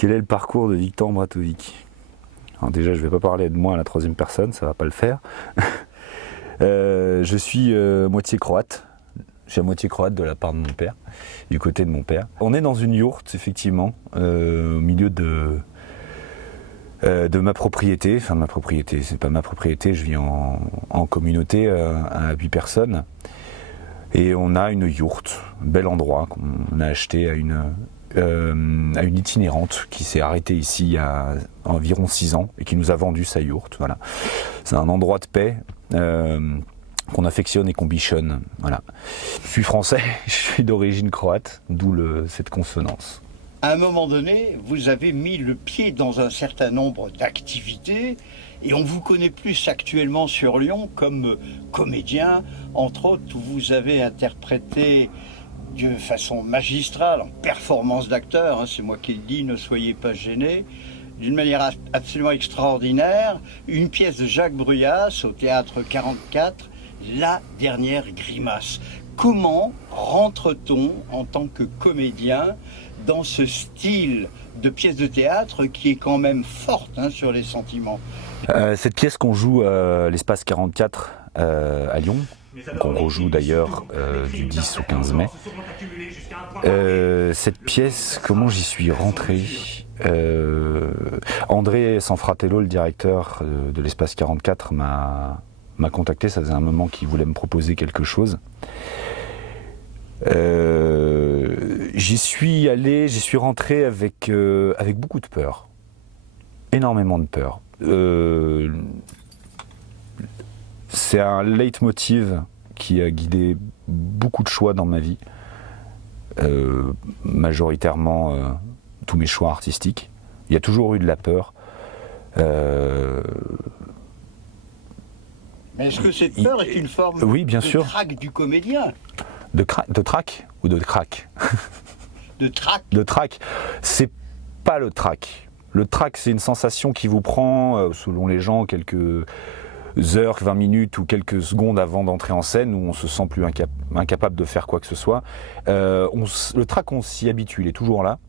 Quel est le parcours de Victor Mratovic? Alors déjà, je ne vais pas parler de moi à la troisième personne, ça ne va pas le faire. Je suis moitié croate. Je suis à moitié croate de la part de mon père, du côté de mon père. On est dans une yourte, effectivement, au milieu de ma propriété. Enfin, ma propriété, c'est pas ma propriété, je vis en communauté à 8 personnes. Et on a une yourte, un bel endroit qu'on a acheté à une itinérante qui s'est arrêtée ici il y a environ 6 ans et qui nous a vendu sa yourte. Voilà. C'est un endroit de paix qu'on affectionne et qu'on bichonne. Voilà. Je suis français, je suis d'origine croate, d'où cette consonance. À un moment donné, vous avez mis le pied dans un certain nombre d'activités et on vous connaît plus actuellement sur Lyon comme comédien, entre autres, où vous avez interprété de façon magistrale, en performance d'acteur, hein, c'est moi qui le dis, ne soyez pas gênés, d'une manière absolument extraordinaire, une pièce de Jacques Bruyas au Théâtre 44, La dernière grimace. Comment rentre-t-on en tant que comédien dans ce style de pièce de théâtre qui est quand même forte sur les sentiments? Cette pièce qu'on joue à l'Espace 44 à Lyon, qu'on rejoue d'ailleurs du 10 au 15 mai. Cette pièce, comment j'y suis rentré? André Sanfratello, le directeur de l'Espace 44, m'a contacté. Ça faisait un moment qu'il voulait me proposer quelque chose. J'y suis rentré avec beaucoup de peur, énormément de peur. C'est un leitmotiv qui a guidé beaucoup de choix dans ma vie, majoritairement tous mes choix artistiques. Il y a toujours eu de la peur. Mais est-ce que cette peur est une forme oui, bien de sûr. trac du comédien? De trac ou de crack? De trac. De trac, c'est pas le trac. Le trac, c'est une sensation qui vous prend, selon les gens, quelques heures, 20 minutes ou quelques secondes avant d'entrer en scène, où on se sent plus incapable de faire quoi que ce soit. Le trac, on s'y habitue, il est toujours là.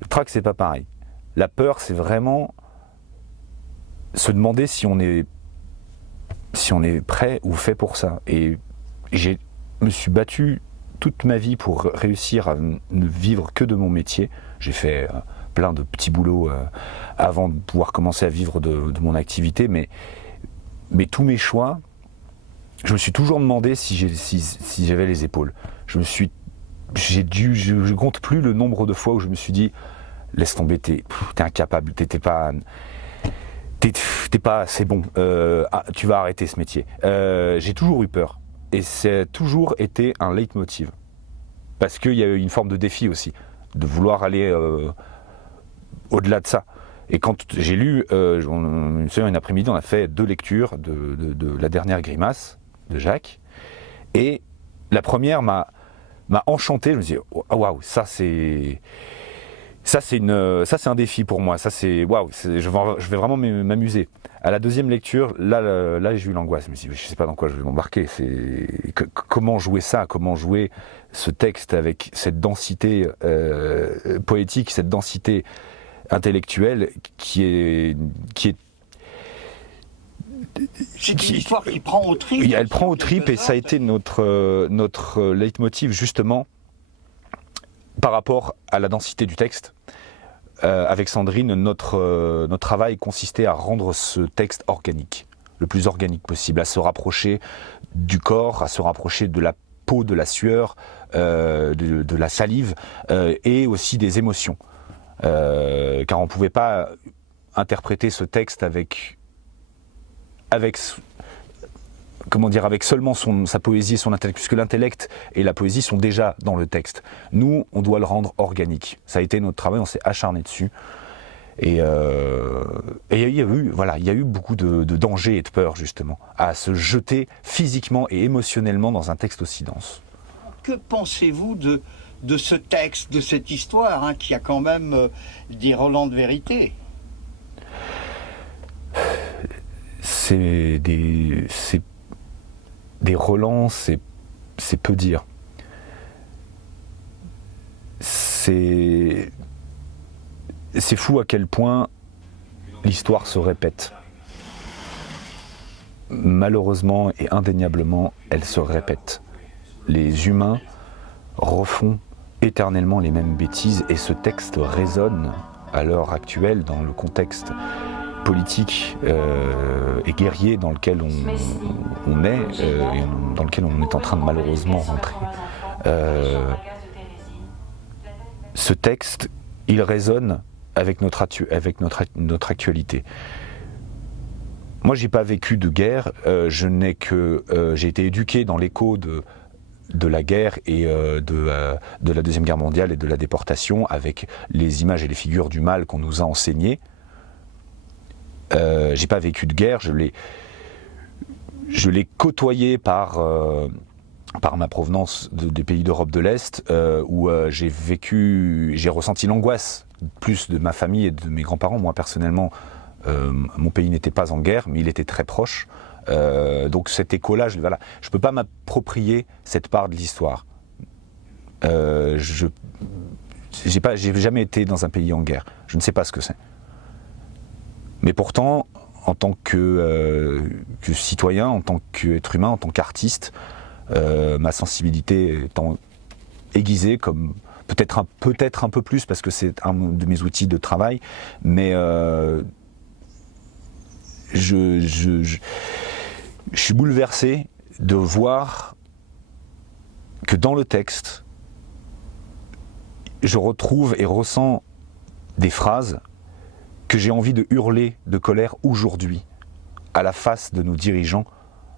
Le trac, c'est pas pareil. La peur, c'est vraiment se demander si on est prêt ou fait pour ça. Et je me suis battu toute ma vie pour réussir à ne vivre que de mon métier. J'ai fait plein de petits boulots avant de pouvoir commencer à vivre de mon activité, mais tous mes choix, je me suis toujours demandé si j'avais les épaules. Je compte plus le nombre de fois où je me suis dit, laisse tomber, t'es incapable, t'es pas, c'est bon, tu vas arrêter ce métier. J'ai toujours eu peur, et c'est toujours été un leitmotiv, parce qu'il y a eu une forme de défi aussi, de vouloir aller au-delà de ça. Et quand j'ai lu, une après-midi, on a fait 2 lectures de La dernière grimace de Jacques, et la première m'a enchanté. Je me suis dit, oh, waouh, ça c'est un défi pour moi. Ça c'est waouh, je vais vraiment m'amuser. À la deuxième lecture, là j'ai eu l'angoisse. Je me suis dit, je sais pas dans quoi je vais m'embarquer. Comment jouer ça? Comment jouer ce texte avec cette densité poétique, cette densité intellectuelle qui est C'est une histoire qui prend au tripes. Elle prend au tripes, et ça a été notre leitmotiv justement par rapport à la densité du texte. Avec Sandrine, notre travail consistait à rendre ce texte organique, le plus organique possible, à se rapprocher du corps, à se rapprocher de la peau, de la sueur, de la salive, et aussi des émotions. Car on ne pouvait pas interpréter ce texte avec seulement sa poésie et son intellect, puisque l'intellect et la poésie sont déjà dans le texte. Nous, on doit le rendre organique. Ça a été notre travail, on s'est acharné dessus. Et il y a eu beaucoup de dangers et de peur, justement, à se jeter physiquement et émotionnellement dans un texte aussi dense. Que pensez-vous de ce texte, de cette histoire, qui a quand même des relents de vérité? C'est des relents, c'est peu dire. c'est fou à quel point l'histoire se répète. Malheureusement et indéniablement, elle se répète. Les humains refont éternellement les mêmes bêtises et ce texte résonne à l'heure actuelle dans le contexte politique et guerrier dans lequel on est et dans lequel on est en train de malheureusement rentrer. Ce texte, il résonne avec notre actualité. Moi, j'ai pas vécu de guerre. J'ai été éduqué dans l'écho de la guerre et de la Deuxième Guerre mondiale et de la déportation, avec les images et les figures du mal qu'on nous a enseignées. J'ai pas vécu de guerre. Je l'ai côtoyé par ma provenance des pays d'Europe de l'Est, où j'ai ressenti l'angoisse plus de ma famille et de mes grands-parents. Moi, personnellement, mon pays n'était pas en guerre, mais il était très proche. Donc cet écho-là, je ne peux pas m'approprier cette part de l'histoire. J'ai jamais été dans un pays en guerre. Je ne sais pas ce que c'est. Mais pourtant, en tant que citoyen, en tant qu'être humain, en tant qu'artiste, ma sensibilité étant aiguisée, comme peut-être un peu plus parce que c'est un de mes outils de travail, mais je suis bouleversé de voir que dans le texte, je retrouve et ressens des phrases que j'ai envie de hurler de colère aujourd'hui, à la face de nos dirigeants,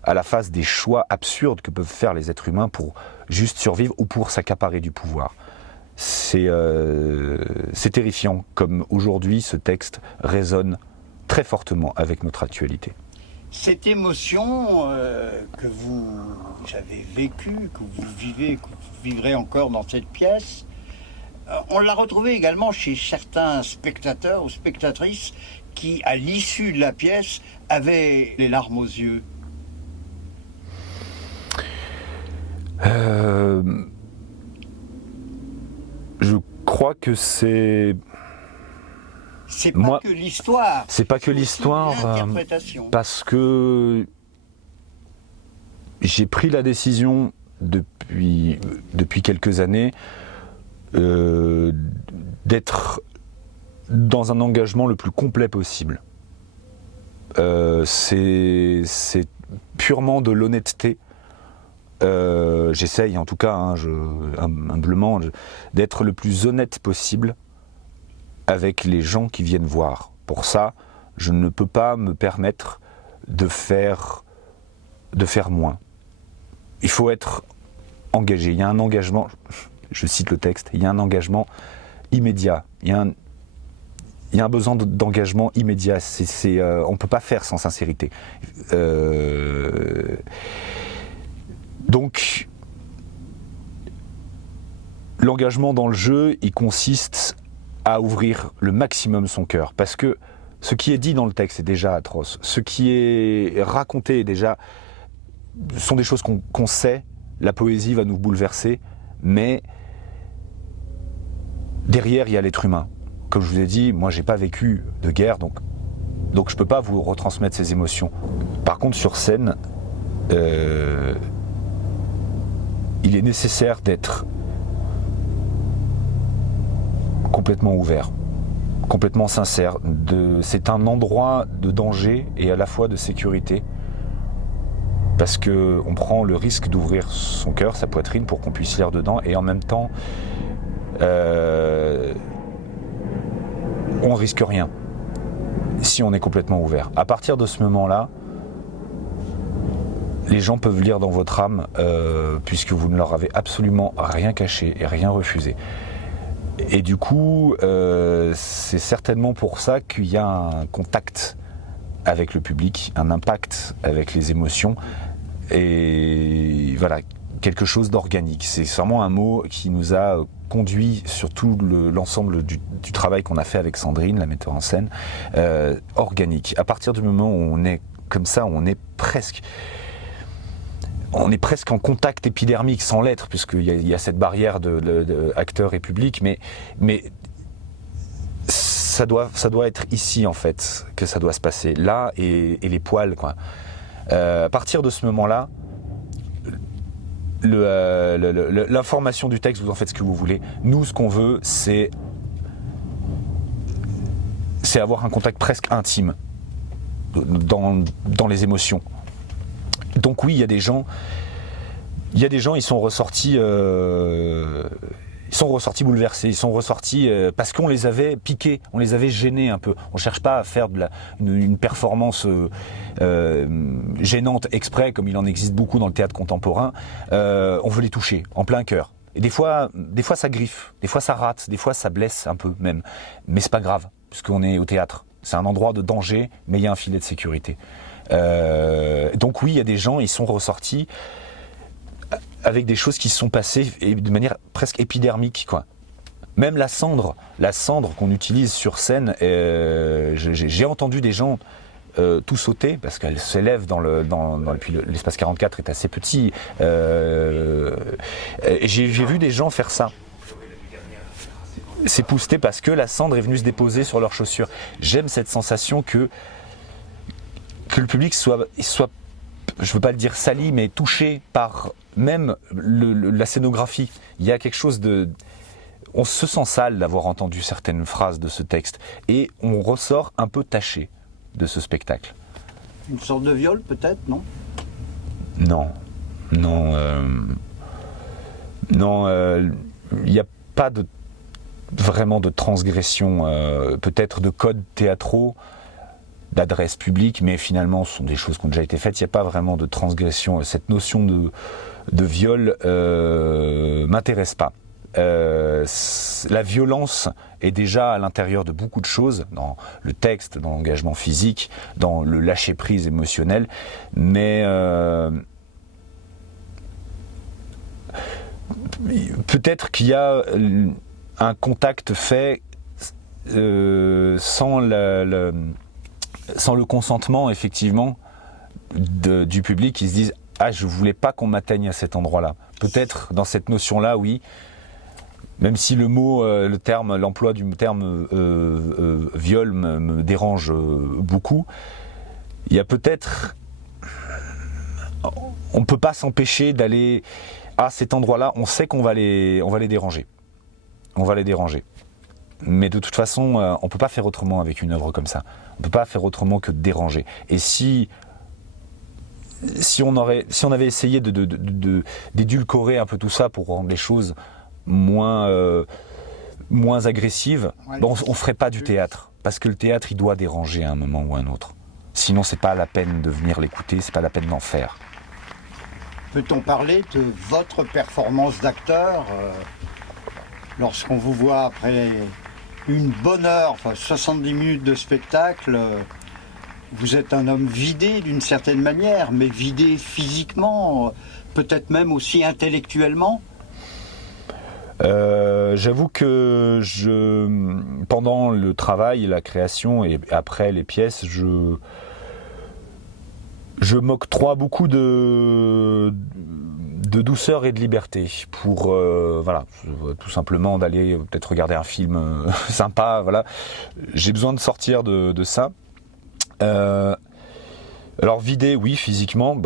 à la face des choix absurdes que peuvent faire les êtres humains pour juste survivre ou pour s'accaparer du pouvoir. C'est terrifiant comme aujourd'hui ce texte résonne très fortement avec notre actualité. Cette émotion que vous avez vécue, que vous vivez, que vous vivrez encore dans cette pièce, on l'a retrouvée également chez certains spectateurs ou spectatrices qui, à l'issue de la pièce, avaient les larmes aux yeux. Je crois que c'est pas que l'histoire. C'est pas que l'histoire, parce que j'ai pris la décision depuis quelques années d'être dans un engagement le plus complet possible. C'est purement de l'honnêteté. J'essaye en tout cas, humblement, d'être le plus honnête possible avec les gens qui viennent voir. Pour ça, je ne peux pas me permettre de faire moins. Il faut être engagé. Il y a un engagement, je cite le texte, il y a un engagement immédiat. Il y a un besoin d'engagement immédiat. On ne peut pas faire sans sincérité. Donc, l'engagement dans le jeu, il consiste à ouvrir le maximum son cœur. Parce que ce qui est dit dans le texte est déjà atroce. Ce qui est raconté déjà sont des choses qu'on sait. La poésie va nous bouleverser, mais derrière, il y a l'être humain. Comme je vous ai dit, moi, j'ai pas vécu de guerre, donc je peux pas vous retransmettre ces émotions. Par contre, sur scène, il est nécessaire d'être complètement ouvert, complètement sincère. C'est un endroit de danger et à la fois de sécurité, parce qu'on prend le risque d'ouvrir son cœur, sa poitrine, pour qu'on puisse lire dedans, et en même temps, on risque rien si on est complètement ouvert. À partir de ce moment-là, les gens peuvent lire dans votre âme, puisque vous ne leur avez absolument rien caché et rien refusé. Et du coup, c'est certainement pour ça qu'il y a un contact avec le public, un impact avec les émotions, et voilà, quelque chose d'organique. C'est vraiment un mot qui nous a conduit sur tout l'ensemble du travail qu'on a fait avec Sandrine, la metteur en scène, organique. À partir du moment où on est comme ça, on est presque en contact épidermique, sans l'être, puisqu'il y a cette barrière de acteur et public, mais ça doit être ici en fait que ça doit se passer, là et les poils quoi. À partir de ce moment-là, l'information du texte, vous en faites ce que vous voulez. Nous, ce qu'on veut, c'est avoir un contact presque intime dans les émotions. Donc oui, il y a des gens, ils sont ressortis bouleversés, ils sont ressortis parce qu'on les avait piqués, on les avait gênés un peu. On cherche pas à faire une performance gênante exprès, comme il en existe beaucoup dans le théâtre contemporain. On veut les toucher en plein cœur. Et des fois ça griffe, des fois ça rate, des fois ça blesse un peu même. Mais c'est pas grave, puisqu'on est au théâtre. C'est un endroit de danger, mais il y a un filet de sécurité. Donc oui, il y a des gens, ils sont ressortis avec des choses qui se sont passées et de manière presque épidermique, quoi. Même la cendre qu'on utilise sur scène, j'ai entendu des gens tout sauter parce qu'elle s'élève puis l'espace 44 est assez petit. Et j'ai vu des gens faire ça. S'épousseter parce que la cendre est venue se déposer sur leurs chaussures. J'aime cette sensation que le public soit, je veux pas le dire sali, mais touché par même la scénographie. Il y a quelque chose de... On se sent sale d'avoir entendu certaines phrases de ce texte et on ressort un peu taché de ce spectacle. Une sorte de viol peut-être, non ? Non, il n'y a pas vraiment de transgression, peut-être de codes théâtraux, d'adresse publique, mais finalement ce sont des choses qui ont déjà été faites, il n'y a pas vraiment de transgression. Cette notion de viol m'intéresse pas. La violence est déjà à l'intérieur de beaucoup de choses, dans le texte, dans l'engagement physique, dans le lâcher-prise émotionnel, mais peut-être qu'il y a un contact fait sans le consentement effectivement du public qui se disent « Ah, je voulais pas qu'on m'atteigne à cet endroit-là ». Peut-être dans cette notion-là, oui, même si l'emploi du terme viol me dérange beaucoup, il y a peut-être... On ne peut pas s'empêcher d'aller à cet endroit-là, on sait qu'on va les déranger. On va les déranger. Mais de toute façon, on ne peut pas faire autrement avec une œuvre comme ça. On ne peut pas faire autrement que de déranger. Et si on avait essayé d'édulcorer un peu tout ça pour rendre les choses moins agressives, on ne ferait pas du théâtre. Parce que le théâtre, il doit déranger à un moment ou à un autre. Sinon, c'est pas la peine de venir l'écouter, c'est pas la peine d'en faire. Peut-on parler de votre performance d'acteur lorsqu'on vous voit après une bonne heure, 70 minutes de spectacle, vous êtes un homme vidé d'une certaine manière, mais vidé physiquement, peut-être même aussi intellectuellement ? J'avoue que pendant le travail, la création et après les pièces, je m'octroie beaucoup de douceur et de liberté pour tout simplement d'aller peut-être regarder un film sympa, voilà. J'ai besoin de sortir de ça. Alors vider, oui, physiquement,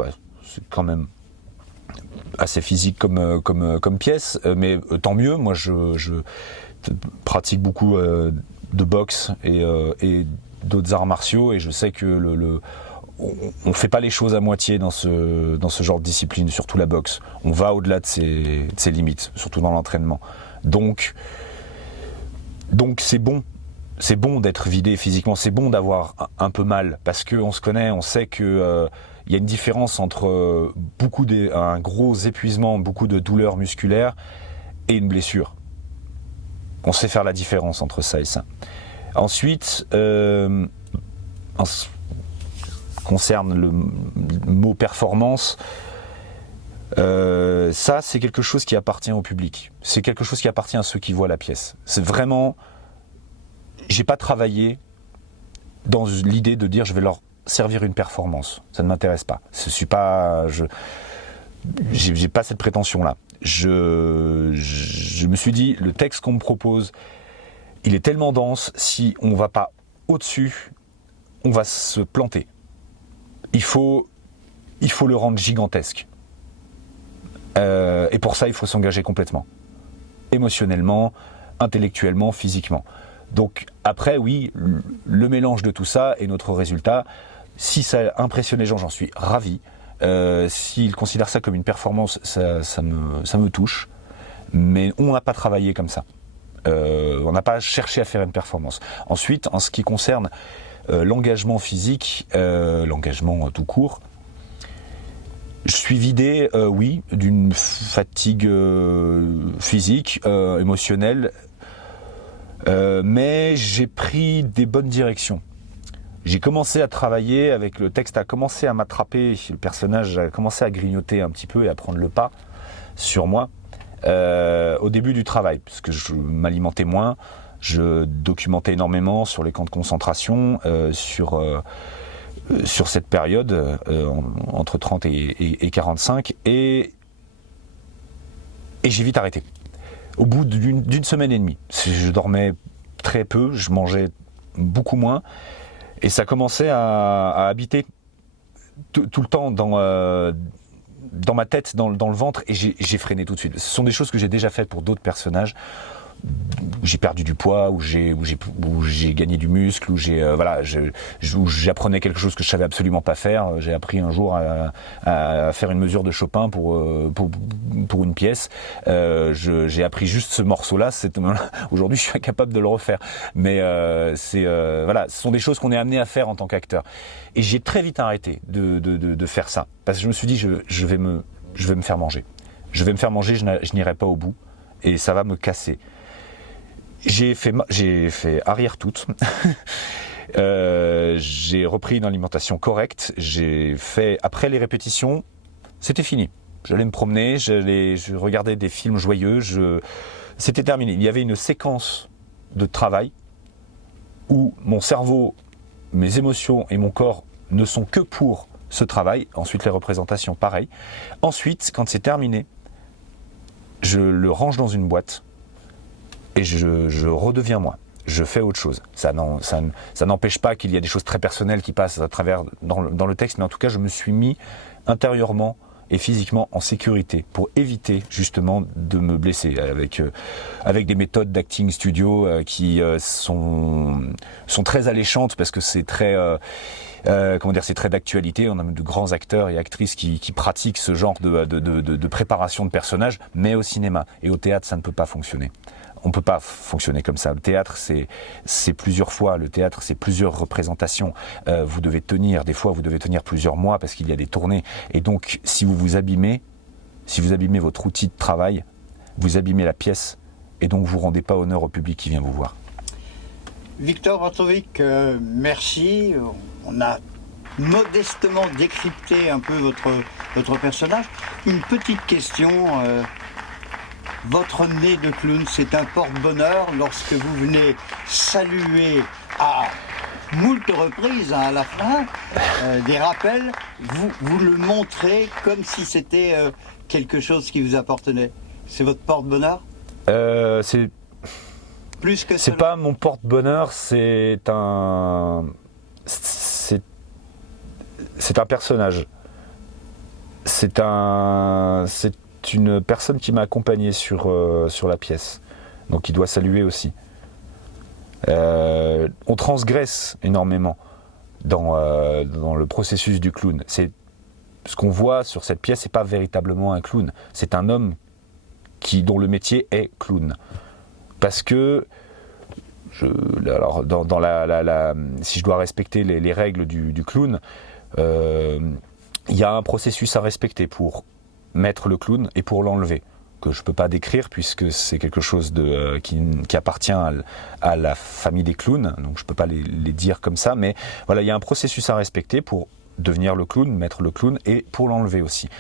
c'est quand même assez physique comme pièce, mais tant mieux. Moi je pratique beaucoup de boxe et d'autres arts martiaux et je sais que on fait pas les choses à moitié dans ce genre de discipline, surtout la boxe. On va au-delà de ses limites, surtout dans l'entraînement. Donc c'est bon d'être vidé physiquement, c'est bon d'avoir un peu mal, parce qu'on se connaît, on sait que y a une différence entre un gros épuisement, beaucoup de douleurs musculaires et une blessure. On sait faire la différence entre ça et ça. Ensuite, concerne le mot performance, ça c'est quelque chose qui appartient au public, c'est quelque chose qui appartient à ceux qui voient la pièce. C'est vraiment, j'ai pas travaillé dans l'idée de dire je vais leur servir une performance, ça ne m'intéresse pas. J'ai pas cette prétention là. Je me suis dit, le texte qu'on me propose, il est tellement dense, si on ne va pas au-dessus, on va se planter. Il faut le rendre gigantesque. Et pour ça, il faut s'engager complètement. Émotionnellement, intellectuellement, physiquement. Donc après, oui, le mélange de tout ça et notre résultat, si ça impressionne les gens, j'en suis ravi. S'ils considèrent ça comme une performance, ça me touche. Mais on n'a pas travaillé comme ça. On n'a pas cherché à faire une performance. Ensuite, en ce qui concerne l'engagement physique, l'engagement tout court, je suis vidé, oui, d'une fatigue physique, émotionnelle, mais j'ai pris des bonnes directions. J'ai commencé à travailler avec le texte, a commencé à m'attraper, le personnage a commencé à grignoter un petit peu et à prendre le pas sur moi au début du travail, parce que je m'alimentais moins, je documentais énormément sur les camps de concentration, sur cette période entre 30 et 45 et j'ai vite arrêté. Au bout d'une semaine et demie, je dormais très peu, je mangeais beaucoup moins et ça commençait à habiter tout le temps dans ma tête, dans le ventre et j'ai freiné tout de suite. Ce sont des choses que j'ai déjà faites pour d'autres personnages. J'ai perdu du poids, où j'ai gagné du muscle, où j'apprenais quelque chose que je savais absolument pas faire. J'ai appris un jour à faire une mesure de Chopin pour une pièce. J'ai appris juste ce morceau-là. Aujourd'hui, je suis incapable de le refaire. Mais ce sont des choses qu'on est amené à faire en tant qu'acteur. Et j'ai très vite arrêté de faire ça, parce que je me suis dit je vais me faire manger. Je vais me faire manger, je n'irai pas au bout, et ça va me casser. J'ai fait arrière toute. J'ai repris une alimentation correcte. Après les répétitions, c'était fini. J'allais me promener, je regardais des films joyeux. C'était terminé. Il y avait une séquence de travail où mon cerveau, mes émotions et mon corps ne sont que pour ce travail. Ensuite, les représentations, pareil. Ensuite, quand c'est terminé, je le range dans une boîte. Et je redeviens moi. Je fais autre chose. Ça n'empêche pas qu'il y a des choses très personnelles qui passent à travers dans le texte, mais en tout cas, je me suis mis intérieurement et physiquement en sécurité pour éviter justement de me blesser avec des méthodes d'acting studio qui sont très alléchantes parce que c'est très c'est très d'actualité. On a de grands acteurs et actrices qui pratiquent ce genre de préparation de personnages, mais au cinéma et au théâtre, ça ne peut pas fonctionner. On ne peut pas fonctionner comme ça. Le théâtre, c'est plusieurs fois. Le théâtre, c'est plusieurs représentations. Vous devez tenir plusieurs mois parce qu'il y a des tournées. Et donc, si vous abîmez votre outil de travail, vous abîmez la pièce et donc vous ne rendez pas honneur au public qui vient vous voir. Victor Bartovic, merci. On a modestement décrypté un peu votre personnage. Une petite question. Votre nez de clown, c'est un porte-bonheur lorsque vous venez saluer à moult reprises à la fin des rappels, vous le montrez comme si c'était quelque chose qui vous appartenait. C'est votre porte-bonheur ? C'est plus que c'est cela. pas mon porte-bonheur, c'est un personnage. C'est une personne qui m'a accompagné sur la pièce, donc il doit saluer aussi. On transgresse énormément dans le processus du clown. C'est ce qu'on voit sur cette pièce, c'est pas véritablement un clown, c'est un homme dont le métier est clown. Parce que si je dois respecter les règles du clown, il y a un processus à respecter pour mettre le clown et pour l'enlever, que je ne peux pas décrire puisque c'est quelque chose qui appartient à la famille des clowns, donc je ne peux pas les dire comme ça, mais voilà, il y a un processus à respecter pour devenir le clown, mettre le clown et pour l'enlever aussi.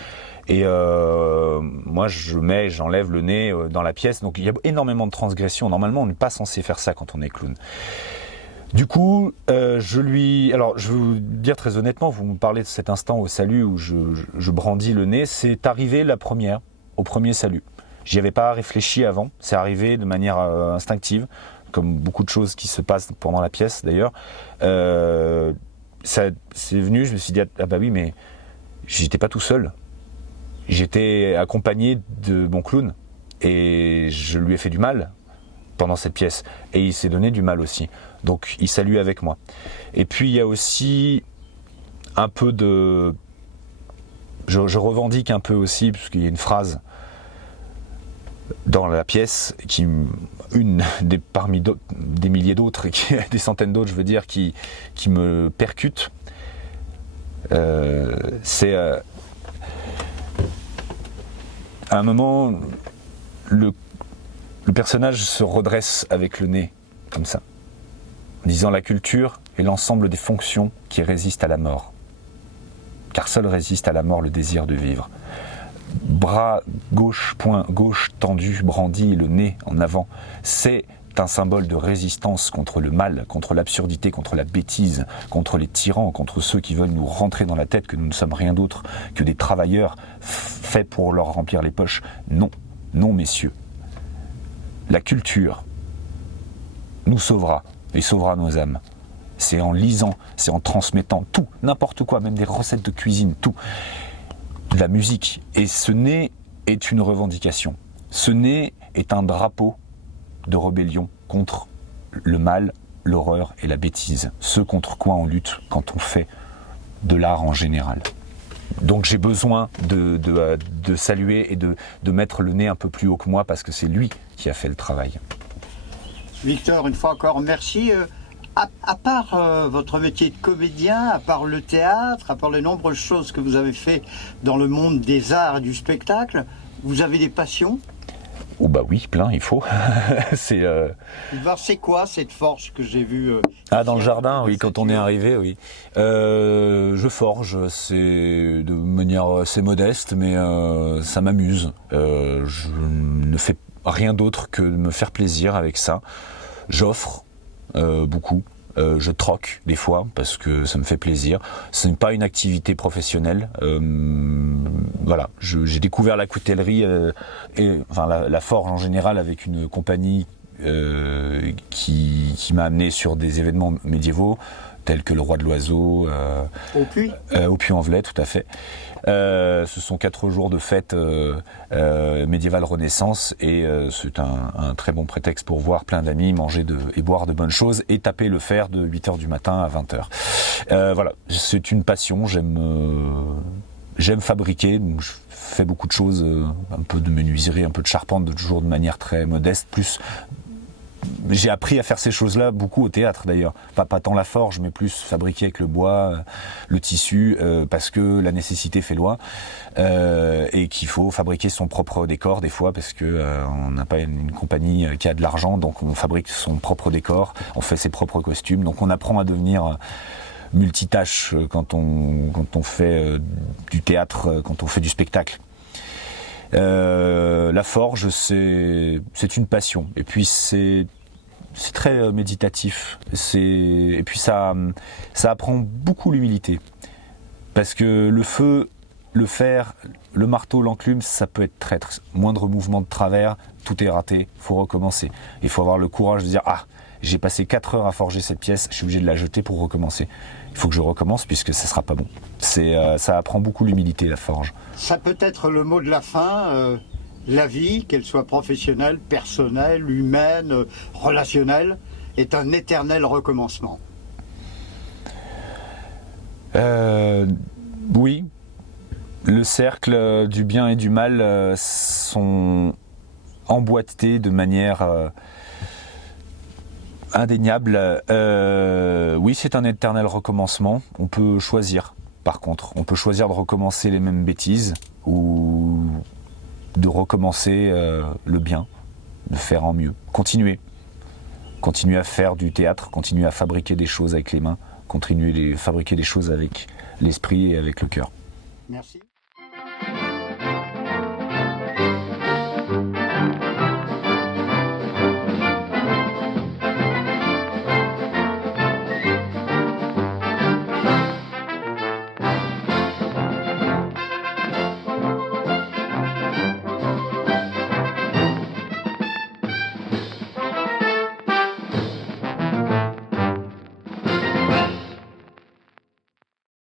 Et moi j'enlève le nez dans la pièce, donc il y a énormément de transgressions. Normalement on n'est pas censé faire ça quand on est clown. Du coup, je vais vous dire très honnêtement, vous me parlez de cet instant au salut où je brandis le nez, c'est arrivé au premier salut. J'y avais pas réfléchi avant, c'est arrivé de manière instinctive. comme beaucoup de choses qui se passent pendant la pièce d'ailleurs, ça c'est venu, je me suis dit ah bah oui, mais j'étais pas tout seul, j'étais accompagné de mon clown et je lui ai fait du mal pendant cette pièce et il s'est donné du mal aussi, donc il salue avec moi. Et puis il y a aussi un peu de, je revendique un peu aussi, puisqu'il y a une phrase dans la pièce, parmi des milliers d'autres, des centaines d'autres, je veux dire, qui me percute. C'est à un moment, le personnage se redresse avec le nez, comme ça, en disant la culture est l'ensemble des fonctions qui résistent à la mort. Car seul résiste à la mort le désir de vivre. Bras gauche, poing gauche tendu, brandi, le nez en avant, c'est un symbole de résistance contre le mal, contre l'absurdité, contre la bêtise, contre les tyrans, contre ceux qui veulent nous rentrer dans la tête que nous ne sommes rien d'autre que des travailleurs faits pour leur remplir les poches. Non, non messieurs. La culture nous sauvera et sauvera nos âmes. C'est en lisant, c'est en transmettant tout, n'importe quoi, même des recettes de cuisine, tout. De la musique. Et ce nez est une revendication. Ce nez est un drapeau de rébellion contre le mal, l'horreur et la bêtise. Ce contre quoi on lutte quand on fait de l'art en général. Donc j'ai besoin de saluer et de mettre le nez un peu plus haut que moi parce que c'est lui qui a fait le travail. Victor, une fois encore, merci. À part votre métier de comédien, à part le théâtre, à part les nombreuses choses que vous avez fait dans le monde des arts et du spectacle, vous avez des passions ? Oh bah oui, plein, il faut. C'est quoi cette forge que j'ai vue dans le jardin, oui, quand on est arrivé, oui. Je forge, c'est de manière assez modeste, mais ça m'amuse. Je ne fais rien d'autre que de me faire plaisir avec ça. J'offre beaucoup. Je troque des fois parce que ça me fait plaisir. Ce n'est pas une activité professionnelle. Voilà, j'ai découvert la coutellerie la forge en général avec une compagnie qui m'a amené sur des événements médiévaux tels que le Roi de l'Oiseau, au Puy-en-Velay, tout à fait. Ce sont 4 jours de fête médiévale Renaissance et c'est un très bon prétexte pour voir plein d'amis, manger et boire de bonnes choses et taper le fer de 8h du matin à 20h. Voilà, c'est une passion, j'aime fabriquer, donc je fais beaucoup de choses, un peu de menuiserie, un peu de charpente, toujours de manière très modeste, plus... J'ai appris à faire ces choses-là beaucoup au théâtre d'ailleurs, pas tant la forge mais plus fabriquer avec le bois, le tissu, parce que la nécessité fait loi et qu'il faut fabriquer son propre décor des fois parce que on n'a pas une compagnie qui a de l'argent, donc on fabrique son propre décor, on fait ses propres costumes, donc on apprend à devenir multitâche quand on fait du théâtre, quand on fait du spectacle. La forge, c'est une passion. Et puis c'est très méditatif. Et puis ça apprend beaucoup l'humilité. Parce que le feu, le fer, le marteau, l'enclume, ça peut être traître. Moindre mouvement de travers, tout est raté, il faut recommencer. Il faut avoir le courage de dire « Ah, j'ai passé 4 heures à forger cette pièce, je suis obligé de la jeter pour recommencer. Il faut que je recommence puisque ça sera pas bon. » Ça apprend beaucoup l'humilité, la forge. Ça peut être le mot de la fin. La vie, qu'elle soit professionnelle, personnelle, humaine, relationnelle, est un éternel recommencement. Oui. Le cercle du bien et du mal sont emboîtés de manière... indéniable. Oui, c'est un éternel recommencement. On peut choisir, par contre. On peut choisir de recommencer les mêmes bêtises ou de recommencer le bien, de faire en mieux. Continuer à faire du théâtre, continuer à fabriquer des choses avec les mains, continuer à fabriquer des choses avec l'esprit et avec le cœur. Merci.